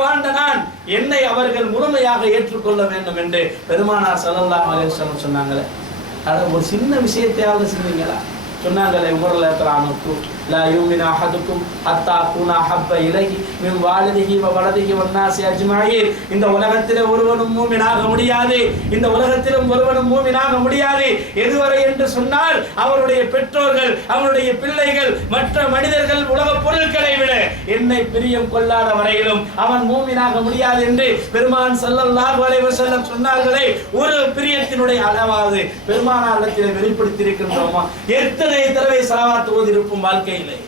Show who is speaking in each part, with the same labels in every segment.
Speaker 1: வாழ்ந்த நான் என்னை அவர்கள் முழுமையாக ஏற்றுக்கொள்ள வேண்டும் என்று பெருமானார் சல்லல்லா அலைஹி சொன்னாங்களே. அதை ஒரு சின்ன விஷயத்தையாவது செஞ்சீங்களா சொன்னாங்களே உமர்ல தலானுக்கு லா யூமின் அஹதுக்கும் அத்தா குனா ஹப்ப இலகி மின் வாலிதிஹி வ வலதிஹி வன்னாசி அஜ்மாயின் இந்த உலகத்தில் ஒருவனும் மூமினாக முடியாது. இந்த உலகத்திலும் ஒருவனும் மூமினாக முடியாது. எதுவரை என்று சொன்னால் அவருடைய பெற்றோர்கள் அவருடைய பிள்ளைகள் மற்ற மனிதர்கள் உலக பொருட்களை விட என்னை பிரியம் கொள்ளாத வரையிலும் அவன் மூமினாக முடியாது என்று பெருமான் செல்லல்லா அலைஹி வஸல்லம் சொன்னார்களே ஒரு பிரியத்தினுடைய அளவாவது பெருமானாரிடத்தில் வெளிப்படுத்தியிருக்கின்றோமா? எத்தனை தடவை சலவாத்து வாழ்க்கை இல்லை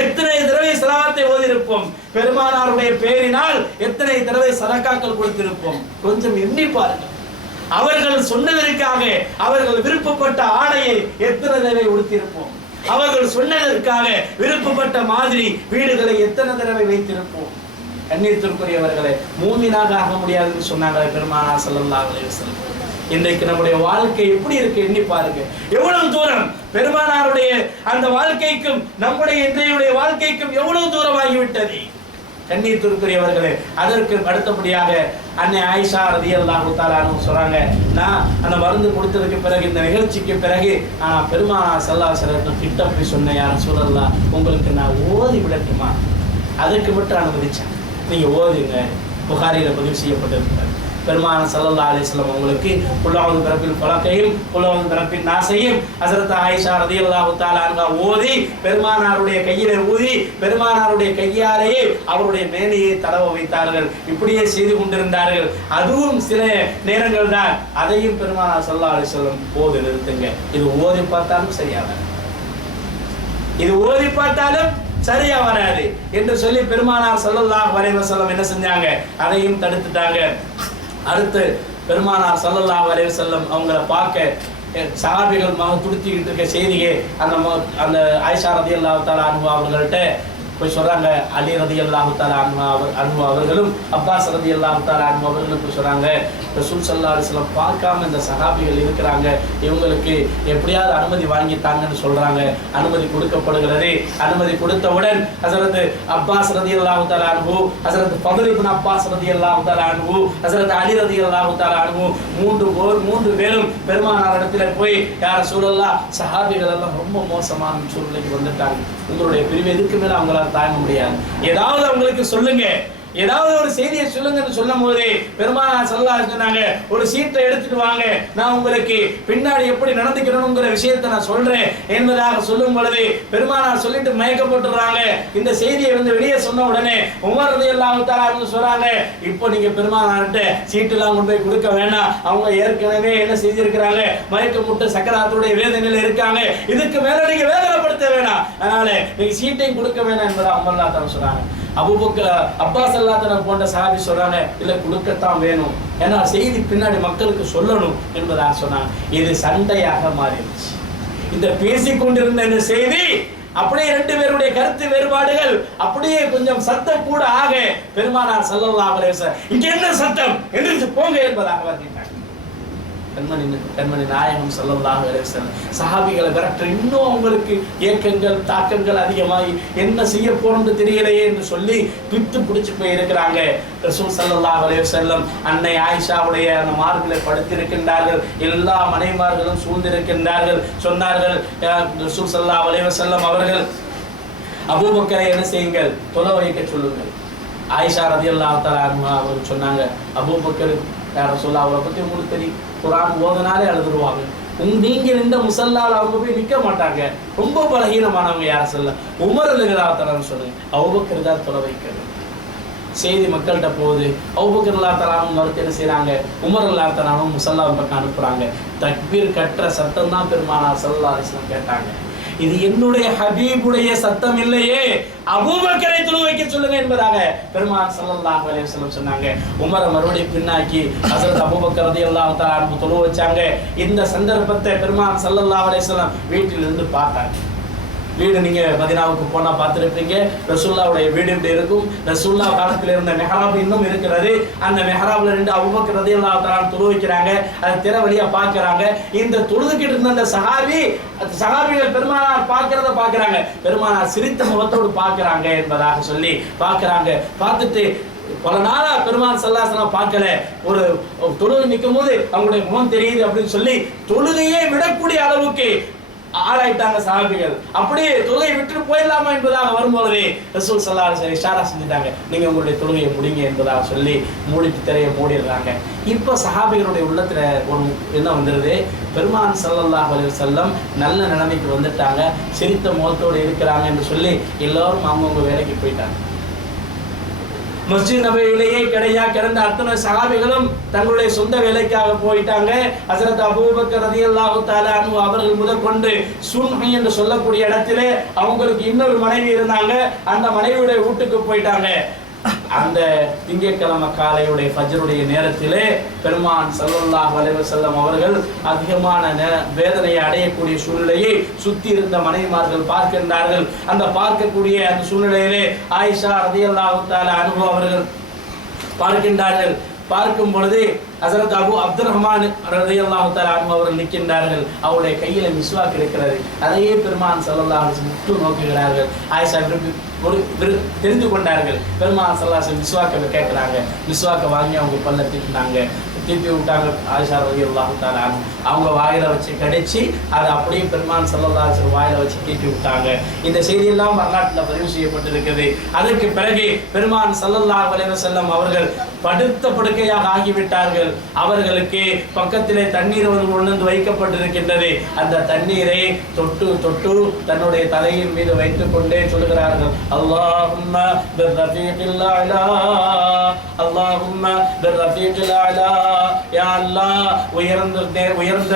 Speaker 1: எத்தனை தடவை சலாத்தை ஓதியிருப்போம்? பெருமானாருடைய பேரினால் எத்தனை தடவை சதக்காக்கள் கொடுத்திருப்போம்? கொஞ்சம் எண்ணி பாருங்கள். அவர்கள் சொன்னதற்காக அவர்கள் விருப்பப்பட்ட ஆடையை எத்தனை தடவை உடுத்திருப்போம் அவர்கள் சொன்னதற்காக விருப்பப்பட்ட மாதிரி வீடுகளை எத்தனை தடவை வைத்திருப்போம்? கண்ணீர் திருக்குரியவர்களை மூமினாக ஆக முடியாதுன்னு சொன்னாங்களே பெருமானா ஸல்லல்லாஹு அலைஹி வஸல்லம். இன்றைக்கு நம்முடைய வாழ்க்கை எப்படி இருக்கு எண்ணி பாருங்க. எவ்வளவு தூரம் பெருமானாருடைய அந்த வாழ்க்கைக்கும் நம்முடைய இன்றைய வாழ்க்கைக்கும் எவ்வளவு தூரம் ஆகிவிட்டது கண்ணீர் துருக்குரியவர்களே அதற்கு அடுத்தபடியாக அன்னை ஆயிஷா ரதி அல்லாஹு தாலான்னு சொல்றாங்க நான் அந்த மருந்து கொடுத்ததுக்கு பிறகு இந்த நிகழ்ச்சிக்கு பிறகு நான் பெருமானா செல்லா சலத்தும் கிட்ட போய் சொன்னேன் யாரும் சொல்லலாம் உங்களுக்கு நான் ஓதி விடட்டுமா? அதுக்கு மட்டும் அனுமதிச்சேன். நீங்க ஓதுங்க. புகாரில பதிவு செய்யப்பட்டிருக்கிறார் பெருமான சல்லல்லா அலிஸ்லாம் உங்களுக்கு குல்லாவது பிறப்பில் பழக்கையும் குல்லாவது பிறப்பின் நாசையும் ஹசரத் ஆயிஷா ரதியல்லாஹு தாலா ஓதி பெருமானாருடைய கையிலே ஊதி பெருமானாருடைய கையாலேயே அவருடைய மேனையை தடவ வைத்தார்கள். இப்படியே செய்து கொண்டிருந்தார்கள். அதுவும் சில நேரங்கள் தான் அதையும் பெருமானார் சல்லா அலிஸ்லம் ஓதி நிறுத்துங்க. இது ஓதி பார்த்தாலும் சரியாக இது ஓதி பார்த்தாலும் சரியா வராது. என்று சொல்லி பெருமானார் சொல்லல்லா வரைவ வஸல்லம் என்ன செஞ்சாங்க? அதையும் தடுத்துட்டாங்க. அடுத்து பெருமானார் செல்லல்லா வரைய செல்லும் அவங்கள பார்க்க சகாபிகள் சஹாபிகள் இருக்க செய்தியை அந்த அந்த ஆயிஷா ரதியல்லாஹு தஆலா அவங்கள்ட்ட அவர்கள்ட்ட போய் சொல்றாங்க அலி ரதியல்லாஹு தஆலா அன்ஹா அவர் அன்பு அவர்களும் அப்பாஸ் ரதியல்லாஹு தஆலா அன்பு அவர்களும் போய் சொல்றாங்க ரசூல் சல்லா அலிஸ்லாம் பார்க்காம இந்த சகாபிகள் இருக்கிறாங்க இவங்களுக்கு எப்படியாவது அனுமதி வாங்கித்தாங்கன்னு சொல்றாங்க அனுமதி கொடுக்கப்படுகிறது. அனுமதி கொடுத்தவுடன் ஹசரத் அப்பாஸ் ரதியல்லாஹு தஆலா அன்பு ஹசரத் ஃபதுல் அப்பாஸ் ரதி ரதியல்லாஹு தஆலா அன்பு ஹசரத் அலி ரதியல்லாஹு தஆலா அன்பு மூன்று போர் மூன்று பேரும் பெருமானார் இடத்துல போய் யார சூழல்லா சஹாபிகள் எல்லாம் ரொம்ப மோசமான சூழ்நிலைக்கு வந்துட்டாங்க. உங்களுடைய பிரிவு எதுக்கு மேல அவங்களால தாங்க முடியாது? ஏதாவது அவங்களுக்கு சொல்லுங்க. ஏதாவது ஒரு செய்தியை சொல்லுங்கன்னு சொல்லும் போது பெருமானா சொல்லா சொன்னாங்க ஒரு சீட்டை எடுத்துட்டு வாங்க. நான் உங்களுக்கு பின்னாடி எப்படி நடந்துக்கணுங்கிற விஷயத்தை நான் சொல்றேன். என்பதாக சொல்லும் பொழுது பெருமானா சொல்லிட்டு மயக்கப்பட்டுறாங்க. இந்த செய்தியை வந்து வெளியே சொன்ன உடனே உமர் ரதி எல்லாம் சொல்றாங்க இப்போ நீங்க பெருமானார்கிட்ட சீட்டு எல்லாம் கொண்டு போய் கொடுக்க வேணாம். அவங்க ஏற்கனவே என்ன செஞ்சிருக்கிறாங்க? மயக்க முட்டு சக்கராத்துடைய வேதனையில இருக்காங்க. இதுக்கு மேல நீங்க வேதனைப்படுத்த வேணாம். அதனால நீங்க சீட்டையும் கொடுக்க வேணாம் என்பதை அமர்லா சொன்னாங்க. சொல்றாங்க அபுபக்க அப்பாஸ் அல்லாத்தனம் போன்ற சாபி சொல்றாங்க இல்ல கொடுக்கத்தான் வேணும். ஏன்னா செய்தி பின்னாடி மக்களுக்கு சொல்லணும் என்பதாக சொன்னாங்க இது சண்டையாக மாறிடுச்சு. இந்த பேசிக் கொண்டிருந்த இந்த செய்தி அப்படியே ரெண்டு பேருடைய கருத்து வேறுபாடுகள் அப்படியே கொஞ்சம் சத்தம் கூட ஆக பெருமானார் ஸல்லல்லாஹு அலைஹி இங்க என்ன சத்தம்? எந்திரிச்சு போங்க என்பதாக வருகிறாங்க கண்மணி கண்மணி நாயகம் ஸல்லல்லாஹு அலைஹி சஹாபிகளை விரட்ட இன்னும் அவங்களுக்கு ஏக்கங்கள் தாக்கங்கள் அதிகமாகி என்ன செய்ய போறோம்னு தெரியலையே என்று சொல்லி பித்து பிடிச்சி போயிருக்கிறாங்க ரசூல் ஸல்லல்லாஹு அலைய செல்லம் அன்னை ஆயிஷாவுடைய அந்த மார்களை படுத்திருக்கின்றார்கள். எல்லா மனைமார்களும் சூழ்ந்திருக்கின்றார்கள். சொன்னார்கள் அஹ், ரசூல் ஸல்லல்லாஹு அலைய செல்லம் அவர்கள் அபூபக்கரை என்ன செய்யுங்கள்? தொலை வைக்க சொல்லுங்கள். ஆயிஷா ரதி தஆலா அன்ஹா அவர் சொன்னாங்க அபூபக்கர் யார சொல்ல அவரை பத்தி உங்களுக்கு தெரியும். குரான் ஓதனாலே அழுதுருவாங்க. நீங்க நின்ற முசல்லால் அவங்க போய் நிக்க மாட்டாங்க. ரொம்ப பலகீனமானவங்க யார சொல்ல? உமர் அழுகிறாத்தலான்னு சொல்லுங்க அபூபக்கர் தான் தொலை வைக்கிறது செய்தி மக்கள்கிட்ட போகுது. அவ்வக்கர் அல்லா தலானும் மறுத்து என்ன செய்றாங்க? உமர் அல்லா தலானும் முசல்லா பக்கம் அனுப்புறாங்க. தக்பீர் கட்டுற சத்தம் தான் பெருமானா சல்லா அலிஸ்லாம் கேட்டாங்க. இது என்னுடைய ஹபீபுடைய சத்தம் இல்லையே. அபூபக்கரை துணு வைக்க சொல்லுங்க என்பதாக பெருமான் ஸல்லல்லாஹு அலைஹி சொன்னாங்க. உமரை மறுபடியும் பின்னாக்கி ஹஸரத் அபூபக்கர் ரலியல்லாஹு தஆலா அன்ஹு தொழு வச்சாங்க. இந்த சந்தர்ப்பத்தை பெருமான் சல்லல்லா அலைஹி வஸல்லம் வீட்டிலிருந்து பார்த்தாங்க. வீடு நீங்க மதினாவுக்கு போனா பார்த்துருப்பீங்க. ரசூல்லாவுடைய வீடு இப்படி இருக்கும். ரசூல்லா காலத்துல இருந்த மெஹராப் இன்னும் இருக்கிறது. அந்த மெஹராப்ல ரெண்டு அபூபக்கர் ரதி தஆலா துருவிக்கிறாங்க அது திற வழியா பார்க்கறாங்க. இந்த தொழுதுகிட்டு இருந்த அந்த சஹாபி சஹாபிகள் பெருமானார் பார்க்கறத பார்க்கறாங்க. பெருமானார் சிரித்த முகத்தோடு பார்க்கறாங்க என்பதாக சொல்லி பாக்குறாங்க பார்த்துட்டு பல நாளா பெருமான் சல்லாசனம் பார்க்கல. ஒரு ஒரு தொழுகை நிற்கும் போது அவங்களுடைய முகம் தெரியுது அப்படின்னு சொல்லி தொழுகையே விடக்கூடிய அளவுக்கு ஆளாயிட்டாங்க சஹாபிகள் அப்படியே தொழுகை விட்டு போயிடலாமா என்பதாக வரும்பொழுதே ரசூல் சல்லா சரி இஷாரா செஞ்சுட்டாங்க. நீங்க உங்களுடைய தொழுகையை முடிங்க என்பதாக சொல்லி மூடிட்டு திரையை மூடிடுறாங்க. இப்போ சஹாபிகளுடைய உள்ளத்துல ஒரு என்ன வந்துடுது பெருமான் சல்லல்லாஹ் அலி செல்லம் நல்ல நிலைமைக்கு வந்துட்டாங்க. சிரித்த முகத்தோடு இருக்கிறாங்க என்று சொல்லி எல்லாரும் அவங்கவுங்க வேலைக்கு போயிட்டாங்க. மஸ்ஜித் நபையிலேயே கிடையா கிடந்த அத்தனை சகாபிகளும் தங்களுடைய சொந்த வேலைக்காக போயிட்டாங்க. ஹசரத் அபூபக்கர் ரதி அல்லாஹு தாலானு அவர்கள் முதற்கொண்டு சுன்ஹி என்று சொல்லக்கூடிய இடத்திலே அவங்களுக்கு இன்னொரு மனைவி இருந்தாங்க. அந்த மனைவியுடைய வீட்டுக்கு போயிட்டாங்க. அந்த திங்கட்கிழமை காலையுடைய ஃபஜருடைய நேரத்திலே பெருமான் ஸல்லல்லாஹு வலைவர் செல்லம் அவர்கள் அதிகமான நே- வேதனையை அடையக்கூடிய சூழ்நிலையை சுத்தி இருந்த மனைவிமார்கள் பார்க்கின்றார்கள். அந்த பார்க்கக்கூடிய அந்த சூழ்நிலையிலே ஆயிஷா ரதியல்லாஹு தஆலா அனுபவம் அவர்கள் பார்க்கின்றார்கள். பார்க்கும் பொழுது ஹசரத் அபு அப்துல் ரஹ்மான் ரலியல்லாஹு தஆலா அவர்கள் நிற்கின்றார்கள். அவருடைய கையில மிஸ்வாக் இருக்கிறது. அதையே பெருமான் ஸல்லல்லாஹு முற்று நோக்குகிறார்கள். ஆயிஷா விரும்பி ஒரு தெரிந்து கொண்டார்கள். பெருமான் ஸல்லல்லாஹு அலைஹி வஸல்லம் மிஸ்வாக்கை கேட்குறாங்க. மிஸ்வாக்கை வாங்கி அவங்க பல்ல திட்டினாங்க திருப்பி விட்டாங்க ஆயிஷா ரலியல்லாஹு தஆலா அவங்க வாயில வச்சு கடிச்சு அதை அப்படியே பெருமான் ஸல்லல்லாஹு வாயில வச்சு தீட்டி விட்டாங்க. இந்த செய்தியெல்லாம் வரலாற்றில் பதிவு செய்யப்பட்டிருக்குது அதற்கு பிறகு பெருமான் ஸல்லல்லாஹு வலைவ செல்லம் அவர்கள் படுத்த படுக்கையாக ஆகிவிட்டார்கள். அவர்களுக்கு பக்கத்திலே தண்ணீர் வந்து கொண்டு வைக்கப்பட்டிருக்கின்றது. அந்த தண்ணீரை தொட்டு தொட்டு தன்னுடைய தலையின் மீது வைத்துக் கொண்டே சொல்கிறார்கள். அல்லாஹும்ம பிர்ரஃபீகில் அலா யா அல்லா உயர்ந்த உயர்ந்த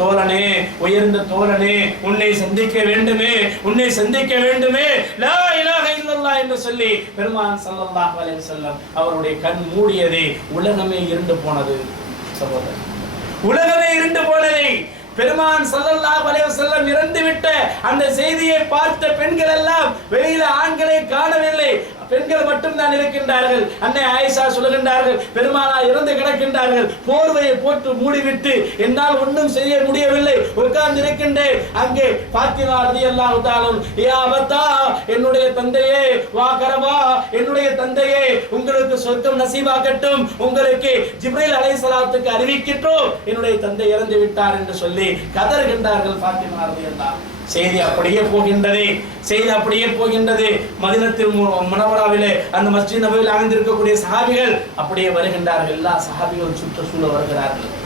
Speaker 1: தோழனே உயர்ந்த தோழனே உன்னை சந்திக்க வேண்டுமே உன்னை சந்திக்க வேண்டுமே லா இலாஹ இல்லல்லா என்று சொல்லி பெருமான் சல்லல்லாஹு அலைஹி வஸல்லம் அவருடைய கண் மூடியதே உலகமே இருண்டு போனது. சகோதரர் உலகமே இருண்டு போனதை பெருமான் ஸல்லல்லாஹு அலைஹி வஸல்லம் இறந்து விட்ட அந்த செய்தியை பார்த்த பெண்கள் எல்லாம் வெளியில ஆண்களை காணவில்லை. பெண்கள் மட்டும்தான் இருக்கின்றார்கள். அன்னை ஆயிஷா சொல்கின்றார்கள் பெருமானா இறந்து கிடக்கின்றார்கள். போர்வையை போட்டு மூடிவிட்டு என்னால் ஒன்றும் செய்ய முடியவில்லை. உட்கார்ந்து இருக்கின்றேன் அங்கே பாத்திமா ரதி தஆலா என்னுடைய தந்தையே வா கரவா என்னுடைய தந்தையே உங்களுக்கு சொர்க்கம் நசீபாக்கட்டும். உங்களுக்கு ஜிப்ரீல் அலைசலாத்துக்கு அறிவிக்கின்றோம். என்னுடைய தந்தை இறந்து விட்டார் என்று சொல்லி கதறுகின்றார்கள் பாத்திமா அல்லா செய்தி அப்படியே போகின்றது செய்தி அப்படியே போகின்றது. மதினத்தில் மு- முனவராவிலே அந்த மஸ்ஜித் நபையில் அமைந்திருக்கக்கூடிய சஹாபிகள் அப்படியே வருகின்றார்கள். எல்லா சஹாபிகளும் சுற்றுச்சூழ வருகிறார்கள்.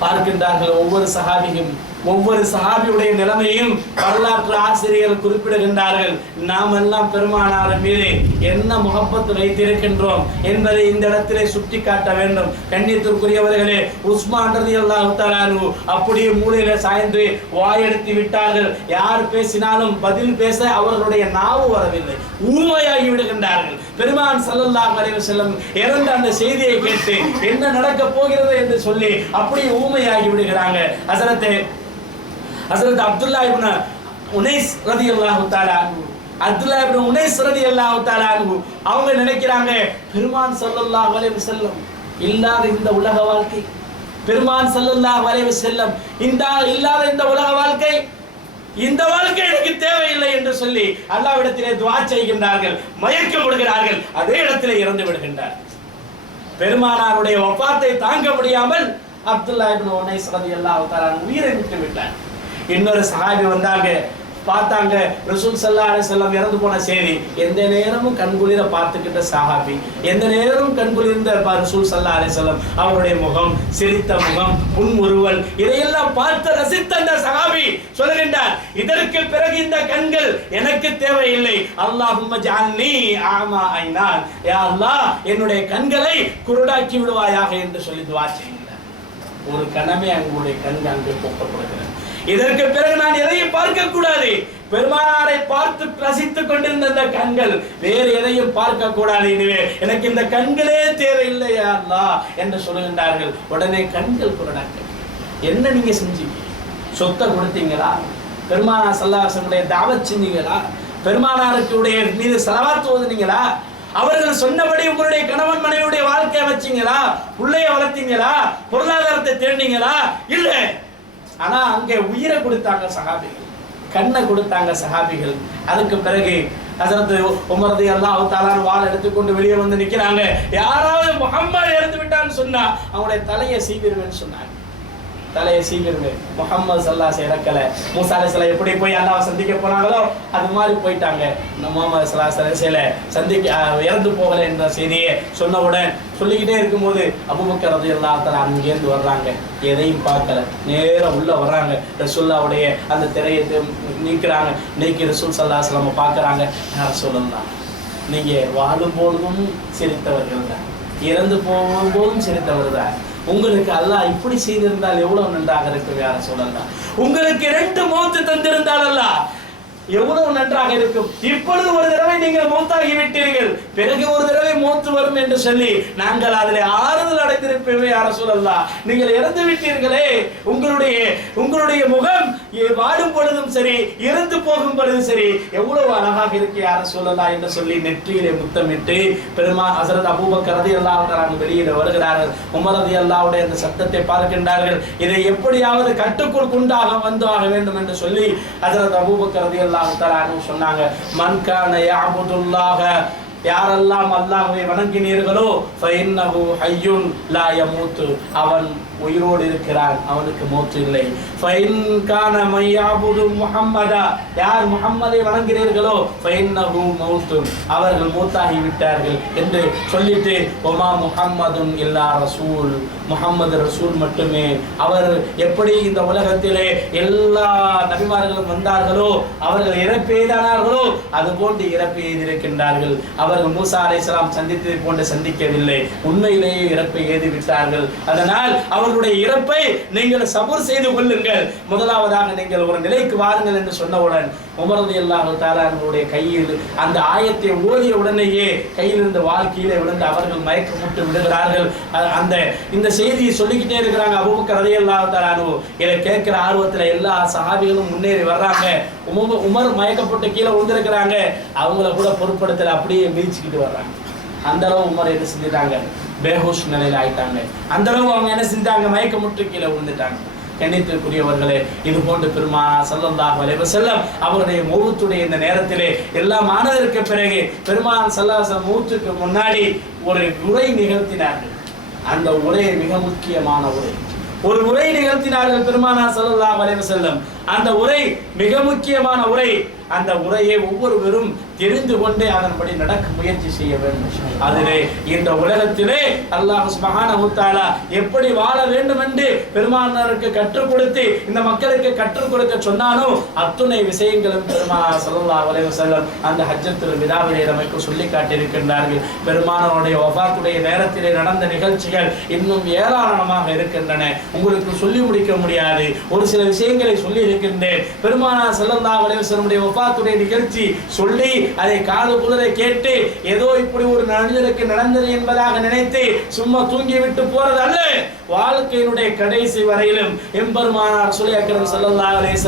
Speaker 1: பார்க்கின்றார்கள் ஒவ்வொரு சஹாபியும். ஒவ்வொரு சஹாபியுடைய நிலைமையும் வரலாற்று ஆசிரியர் குறிப்பிடுகின்றார்கள். நாம் எல்லாம் பெருமானார் மீது என்ன முகப்பத்து வைத்திருக்கின்றோம் என்பதை இந்த இடத்திலே சுட்டி காட்ட வேண்டும். கண்ணியத்திற்குரியவர்களே உஸ்மான் ரலியல்லாஹு தஆலா அப்படியே மூலையில சாய்ந்து வாயெடுத்து விட்டார்கள். யார் பேசினாலும் பதில் பேச அவர்களுடைய நாவு வரவில்லை. ஊமையாகி விடுகின்றார்கள். பெருமான் ஸல்லல்லாஹு அலைஹி வஸல்லம் இறந்த அந்த செய்தியை கேட்டு என்ன நடக்க போகிறது? என்று சொல்லி அப்படியே ஊமையாகி விடுகிறாங்க. அசரத்தை ஹசரத் அப்துல்லா இப்னு உனைஸ் ரதி அல்லாஹு தாலா அப்துல்லா இப்னு உனைஸ் ரதி அல்லாஹு தாலா அவங்க நினைக்கிறாங்க பெருமான் சல்லல்லாஹு அலைஹி வஸல்லம் இல்லாத இந்த உலக வாழ்க்கை பெருமான் சல்லல்லாஹு அலைஹி வஸல்லம் இந்த இல்லாத இந்த உலக வாழ்க்கை இந்த வாழ்க்கை எனக்கு தேவையில்லை என்று சொல்லி அல்லாவிடத்திலே துவா செய்கின்றார்கள் மயக்கப்படுகிறார்கள் அதே இடத்திலே இறந்து விடுகின்றார்கள் பெருமானாருடைய ஒப்பாத்தை தாங்க முடியாமல் அப்துல்லா இப்னு உனைஸ் ரதி அல்லாஹு தாலா உயிரை விட்டு விட்டார். இன்னொரு சஹாபி வந்தாங்க. பார்த்தாங்க. ரசூல் சல்லா அலி செல்லம் இறந்து போன செய்தி. எந்த நேரமும் கண்குளிர பார்த்துக்கிட்ட சஹாபி. எந்த நேரமும் கண்குளிர்ந்த ரசூல் சல்லா அலி செல்லம் அவருடைய முகம் சிரித்த முகம் புன்முறுவல் இதையெல்லாம் பார்த்து ரசித்த அந்த சஹாபி சொல்லுகின்றார் இதற்கு பிறகு இந்த கண்கள் எனக்கு தேவையில்லை. அல்லாஹும் ஜான்னி ஆமா ஐனான் யா அல்லாஹ் என்னுடைய கண்களை குருடாக்கி விடுவாயாக என்று சொல்லி துவா செய்கிறார் ஒரு கணமே அங்குடைய கண் அங்கு போக்கப்படுகிறது இதற்கு பிறகு நான் எதையும் பார்க்க கூடாது பெருமானாரை பார்த்து ரசித்துக் கொண்டிருந்த இந்த கண்கள் வேறு எதையும் பார்க்க கூடாது இதுவே எனக்கு இந்த கண்களே தேவையில்லையா என்று சொல்லுகின்றார்கள் உடனே கண்கள் குருடாக்கள் என்ன நீங்க செஞ்சீங்க? சொத்தை கொடுத்தீங்களா? பெருமானா சல்லாசனுடைய தாவத் செஞ்சீங்களா? பெருமானாருக்குடைய மீது செலவாத்து ஓதுனீங்களா? அவர்கள் சொன்னபடி உங்களுடைய கணவன் மனைவியுடைய வாழ்க்கையை வச்சீங்களா பிள்ளைய வளர்த்தீங்களா? பொருளாதாரத்தை தேடினீங்களா? இல்லை. ஆனா அங்கே உயிரை கொடுத்தாங்க சகாபிகள் கண்ணை கொடுத்தாங்க சகாபிகள் அதுக்கு பிறகு ஹசரத் உமரது எல்லாம் தாலான் வாள் எடுத்துக்கொண்டு வெளியே வந்து நிக்கிறாங்க. யாராவது முகம்மது இறந்து விட்டான்னு சொன்னா அவனுடைய தலையை சீவிடுவேன்னு சொன்னாங்க. தலையை சீக்கிரமே முகமது சல்லாஸ் இறக்கல. மூசா அலைஹிஸ்ஸலாம் எப்படி போய் அல்லாஹ் சந்திக்க போனாங்களோ அது மாதிரி போயிட்டாங்க. இந்த முகமது சல்லாஸ் அலைஹிஸ்ஸல சந்திக்க இறந்து போகல என்ற செய்தியை சொன்னவுடன் சொல்லிக்கிட்டே இருக்கும்போது அபுபக்கர் எல்லாத்தர அல்லாஹ் அங்கேருந்து வர்றாங்க. எதையும் பார்க்கல. நேரா உள்ள வர்றாங்க. ரசுல்லாவுடைய அந்த திரையை தி- நீக்குறாங்க. நீக்கி ரசூல் சல்லாஸ்லாம பார்க்குறாங்க. யார் சொல்லலாம் நீங்க வாழும் பொழுதும் சிரித்தவர்கள் தான். இறந்து போகும்போதும் சிரித்தவர் தான். உங்களுக்கு அல்லாஹ் இப்படி செய்திருந்தால் எவ்வளவு நன்றாக இருக்கும் யார சொல்லலாம். உங்களுக்கு ரெண்டு மௌத்து தந்திருந்தால் அல்லாஹ் எவ்வளவு நன்றாக இருக்கும்? இப்பொழுது ஒரு தடவை நீங்கள் மூத்தாகி விட்டீர்கள் பிறகு ஒரு தடவை மூத்து வரும் என்று சொல்லி நாங்கள் அதில் ஆறுதல் அடைந்திருப்பேன் யார சொல்லலாம் நீங்கள் இறந்து விட்டீர்களே. உங்களுடைய உங்களுடைய முகம் வாடும் பொழுதும் சரி இறந்து போகும் பொழுதும் சரி எவ்வளவு அழகாக இருக்கு யார சொல்லலாம் என்று சொல்லி நெற்றியிலே முத்தமிட்டு பெருமா ஹசரத் அபூபக்கர் ரதி அல்லாஹ் வெளியில வருகிறார்கள். உமர் ரதி அல்லாவுடைய அந்த சத்தத்தை பார்க்கின்றார்கள். இதை எப்படியாவது கட்டுக்குள் குண்டாக வந்து ஆக வேண்டும் என்று சொல்லி ஹசரத் அபூபக்கர் ரதி அல்லாஹு தலானு சொன்னாங்க மன்கான யாபுதுல்லாக யாரெல்லாம் அல்லாஹுவை வணங்கினீர்களோ ஃபைன்னஹு ஹையுன் லா யமூத்து. அவன் உயிரோடு இருக்கிறான் அவனுக்கு மூச்சு இல்லை. ஃபைன் மையாபுது முஹம்மதா யார் முகம்மதை வணங்குகிறீர்களோ ஃபைன்னஹு மௌத்துன் அவர்கள் மூத்தாகி விட்டார்கள் என்று சொல்லிட்டு ஒமா முஹம்மதுன் இல்லா ரசூல். முகம்மது ரசூல் மட்டுமே. அவர் எப்படி இந்த உலகத்திலே எல்லா நபிமார்களும் வந்தார்களோ அவர்கள் இறப்பு எய்தானார்களோ அது போன்று இறப்பு எய்திருக்கின்றார்கள் அவர்கள் மூசா அலை சந்தித்ததை போன்று சந்திக்கவில்லை. உண்மையிலேயே இறப்பை எய்தி விட்டார்கள் அதனால் அவர் அவர்களுடைய இறப்பை நீங்கள் சபூர் செய்து கொள்ளுங்கள். முதலாவதாக நீங்கள் ஒரு நிலைக்கு வாருங்கள் என்று சொன்னவுடன் உமரது அல்லாஹ் தாராங்களுடைய கையில் அந்த ஆயத்தை ஓதிய உடனேயே கையில் இருந்த வாழ்க்கையிலே விழுந்து அவர்கள் மயக்கமுட்டு விடுகிறார்கள். அந்த இந்த செய்தியை சொல்லிக்கிட்டே இருக்கிறாங்க அபுபக்கர் ரதி இல்லாத தாலானு இதை கேட்கிற ஆர்வத்துல எல்லா சஹாபிகளும் முன்னேறி வர்றாங்க. உமர் உமர் மயக்கப்பட்டு கீழே விழுந்திருக்கிறாங்க. அவங்கள கூட பொருட்படுத்தல அப்படியே மிதிச்சுக்கிட்டு வர்றாங்க. அந்த அளவு உமர் என்ன செஞ்சுட்டாங்க? பேஹோஷ் நிலையில ஆயிட்டாங்க. அந்த அளவு அவங்க என்ன செஞ்சாங்க மயக்கமுட்டு கீழே விழுந்துட்டாங்க. கண்ணியத்திற்குரியவர்களே இது போன்று பெருமானா ஸல்லல்லாஹு அலைஹி செல்லம் அவருடைய மூவத்துடைய இந்த நேரத்திலே எல்லாம் ஆனதற்கு பிறகு பெருமான் சல்லாச மூத்துக்கு முன்னாடி ஒரு உரை நிகழ்த்தினார்கள். அந்த உரையை மிக முக்கியமான உரை. ஒரு உரை நிகழ்த்தினார்கள் பெருமானா ஸல்லல்லாஹு அலைஹி செல்லம் அந்த உரை மிக முக்கியமான உரை. அந்த உரையை ஒவ்வொருவரும் தெரிந்து கொண்டே அதன்படி நடக்க முயற்சி செய்ய வேண்டும். அதிலே இந்த உலகத்திலே அல்லாஹ் சுப்ஹானஹு தஆலா எப்படி வாழ வேண்டும் என்று பெருமானாருக்கு கற்றுக் கொடுத்து இந்த மக்களுக்கு கற்றுக் கொடுக்க சொன்னாலும் அத்துணை விஷயங்களும் பெருமானார் சல்லா அலைவசல்லம் அந்த ஹஜ்ஜத்தில் விதாவிலே நமக்கு சொல்லி காட்டியிருக்கின்றார்கள். பெருமானாருடைய ஒபாத்துடைய நேரத்திலே நடந்த நிகழ்ச்சிகள் இன்னும் ஏராளமாக இருக்கின்றன. உங்களுக்கு சொல்லி முடிக்க முடியாது. ஒரு சில விஷயங்களை சொல்லி இருக்கின்றேன். பெருமானா செல்லந்தா அலைஹி ஒப்பாத்துடைய நிகழ்ச்சி சொல்லி அதை காது குதிரை கேட்டு ஏதோ இப்படி ஒரு மனிதனுக்கு நடந்தது என்பதாக நினைத்து சும்மா தூங்கி விட்டு போறது அல்ல. வாழ்க்கையினுடைய கடைசி வரையிலும் எம்பெருமானார் சுலை அக்கரம் ஸல்லல்லாஹு அலைஹி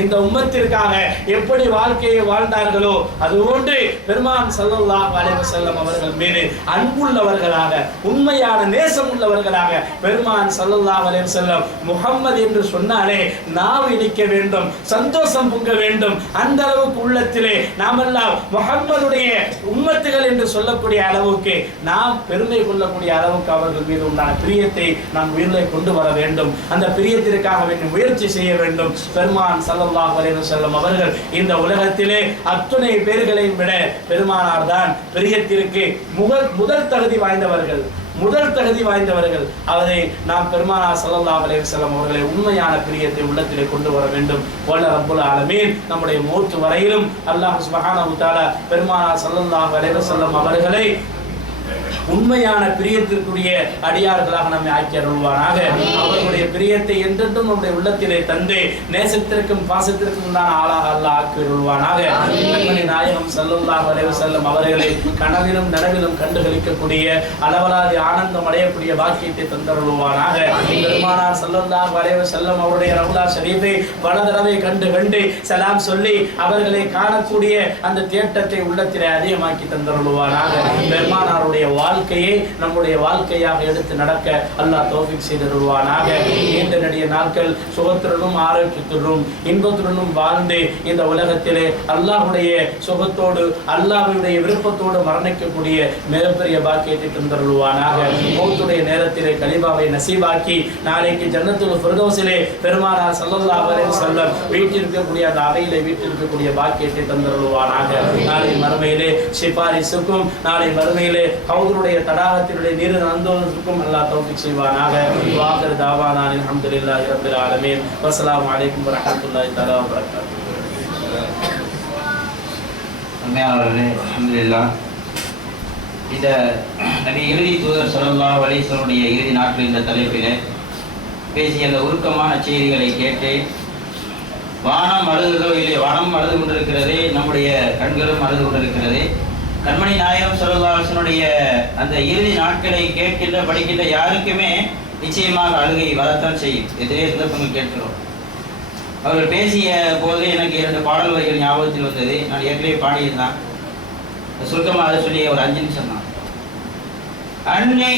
Speaker 1: இந்த உம்மத்திற்காக எப்படி வாழ்க்கையை வாழ்ந்தார்களோ அதுபோன்று பெருமான் ஸல்லல்லாஹு அலைஹி வஸல்லம் அவர்கள் மீது அன்புள்ளவர்களாக உண்மையான நேசம் உள்ளவர்களாக பெருமான் ஸல்லல்லாஹு அலைஹி வஸல்லம் முஹம்மது என்று சொன்னாலே நாவு இனிக்க வேண்டும் சந்தோஷம் பொங்க வேண்டும். அந்த அளவுக்கு உள்ளத்திலே நாமெல்லாம் முகம்மதுடைய உம்மத்துகள் என்று சொல்லக்கூடிய அளவுக்கு நாம் பெருமை கொள்ளக்கூடிய அளவுக்கு அவர்கள் மீது உண்டான பிரியத்தை நாம் உயிரிலே கொண்டு வர வேண்டும். அந்த பிரியத்திற்காக வேண்டும் முயற்சி செய்ய வேண்டும். பெருமான் சல்லல்லாஹ் அலைஹி வஸல்லம் அவர்கள் இந்த உலகத்திலே அத்துணை பேர்களையும் விட பெருமானார் தான் பிரியத்திற்கு முதல் முதல் தகுதி வாய்ந்தவர்கள். முதல் தகுதி வாய்ந்தவர்கள் அதை நாம் பெருமானா சல்லல்லா அலே செல்லம் அவர்களை உண்மையான பிரியத்தை உள்ளத்திலே கொண்டு வர வேண்டும். வல்ல ரப்புல் ஆலமீன். நம்முடைய மூத்து வரையிலும் அல்லாஹ் சுபஹான உத்தால பெருமானா ஸல்லல்லாஹு அலே செல்லம் அவர்களை உண்மையான பிரியத்திற்குரிய அடியார்களாக நம்மை ஆக்கி அருள்வானாக அவர்களுடைய பிரியத்தை என்றென்றும் நம்முடைய உள்ளத்திலே தந்து நேசத்திற்கும் பாசத்திற்கும் உண்டான ஆளாக அல்லாஹ் ஆக்கி அருள்வானாக நாயகம் ஸல்லல்லாஹு அலைஹி வஸல்லம் அவர்களை கனவிலும் நனவிலும் கண்டு களிக்கக்கூடிய அளவலாதி ஆனந்தம் அடையக்கூடிய பாக்கியத்தை தந்தருள்வானாக. பெருமானார் ஸல்லல்லாஹு அலைஹி வஸல்லம் அவருடைய ரவுலா ஷரீஃபை பல தடவை கண்டு கண்டு சலாம் சொல்லி அவர்களை காணக்கூடிய அந்த தேட்டத்தை உள்ளத்திலே அதிகமாக்கி தந்தருள்வானாக. பெருமானாருடைய வாழ்க்கை வாழ்க்கையை நம்முடைய வாழ்க்கையாக எடுத்து நடக்க அல்லாஹ் தௌஃபிக் செய்து தருவானாக. நீண்ட நெடிய நாட்கள் சுகத்துடனும் ஆரோக்கியத்துடனும் இன்பத்துடனும் வாழ்ந்து இந்த உலகத்திலே அல்லாஹ்வுடைய சுகத்தோடு அல்லாஹ்வுடைய விருப்பத்தோடு மரணிக்கக்கூடிய மிகப்பெரிய பாக்கியத்தை தந்தருள்வானாக. மௌத்துடைய நேரத்திலே கலிபாவை நசீபாக்கி நாளைக்கு ஜன்னத்துல் ஃபிர்தௌஸிலே பெருமானார் ஸல்லல்லாஹு அலைஹி வஸல்லம் வீட்டிற்கக்கூடிய அந்த அறையிலே வீட்டிற்கக்கூடிய பாக்கியத்தை தந்தருள்வானாக. நாளை மறுமையிலே சிபாரிசுக்கும் நாளை மறுமையிலே கவுதருடைய தடாகத்தினுடைய நீர் நந்தோனுக்கும் அல்லா தௌஃபிக் செய்வானாக. வாகர் தாவானான் அஹமதுல்லா ரப்பில் ஆலமீன். வஸ்ஸலாமு அலைக்கும் வரமத்துல்லாஹி தஆலா வபரகாத்துஹு.
Speaker 2: உண்மையாளர்களே அஹமதுல்லா இந்த நபி இறுதி தூதர் சல்லா அலைஹி இறுதி நாட்கள் இந்த தலைப்பிலே பேசிய அந்த உருக்கமான செய்திகளை கேட்டு வானம் அழுதுதோ இல்லை வானம் அழுது கொண்டிருக்கிறது நம்முடைய கண்களும் அழுது கொண்டிருக்கிறது கண்மணி நாயகம் சொல்லலாசனுடைய அந்த இறுதி நாட்களை கேட்கின்ற படிக்கின்ற யாருக்குமே நிச்சயமாக அழுகை வரத்தான் செய்யும். எதிரே சந்தர்ப்பங்கள் கேட்கிறோம். அவர்கள் பேசிய போது எனக்கு இரண்டு பாடல் வரிகள் ஞாபகத்தில் வந்தது. நான் ஏற்கனவே பாடியிருந்தான். சுருக்கமாக அதை சொல்லி ஒரு அஞ்சு நிமிஷம் தான். அன்னை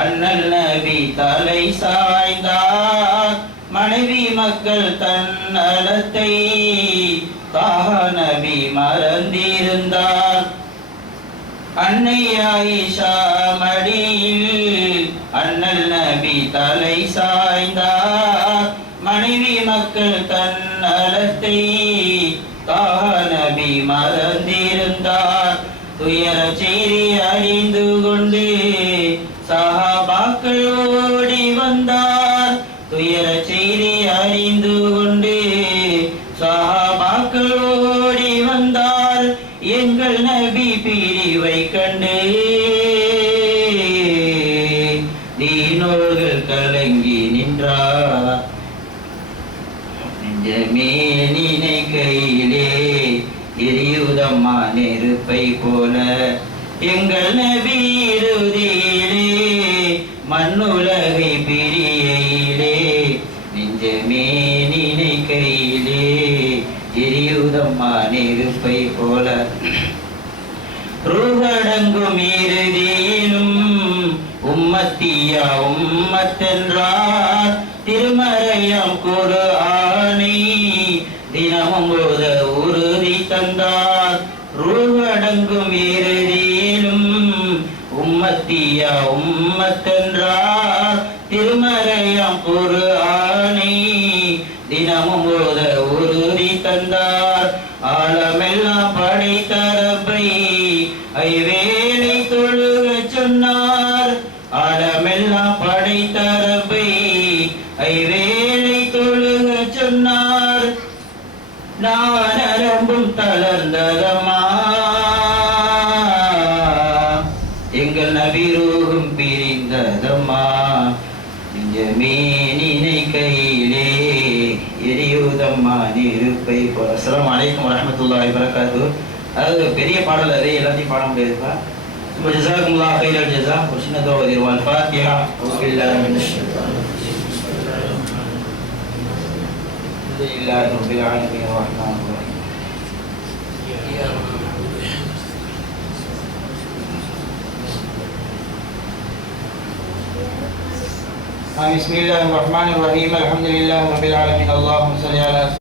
Speaker 2: அண்ணல் நபி தலை சாய்ந்தார். மனைவி மக்கள் தன் நலத்தை மறந்திருந்தார். அன்னை ஆயிஷா மடியில் அண்ணல் நபி தலை சாய்ந்தார். மனைவி மக்கள் தன் நலத்தை தாக நபி மறந்திருந்தார். துயர செய்தி அறிந்து நெருப்பை போல எங்கள் நபி இறுதியிலே மண்ணுலகை பிரியையிலே நெஞ்சமே நினைக்கையிலே எரியுதம்மா நெருப்பை போல. ரூகடங்கும் இறுதியிலும் உம்மத்தியா உம்மத்தென்றார் திருமறையம் குரு ஆணை தினமும் போத உறுதி தந்தார் ரூகடங்கும் இறுதியிலும் உம்மத்தியா உம்மத்தென்றார் நெஞ்சமே நினைக்கையிலே எரியுதம்மா நெருப்பை போல. வரகாத்து அது பெரிய பாடல் அது எல்லாத்தையும் பாட முடியாதுப்பா. இப்போ ஜஸாக்குமுல்லாஹ் கைரல் ஜஸா ஒரு சின்ன بسم الله الرحمن الرحيم. الحمد لله رب العالمين. اللهم صل على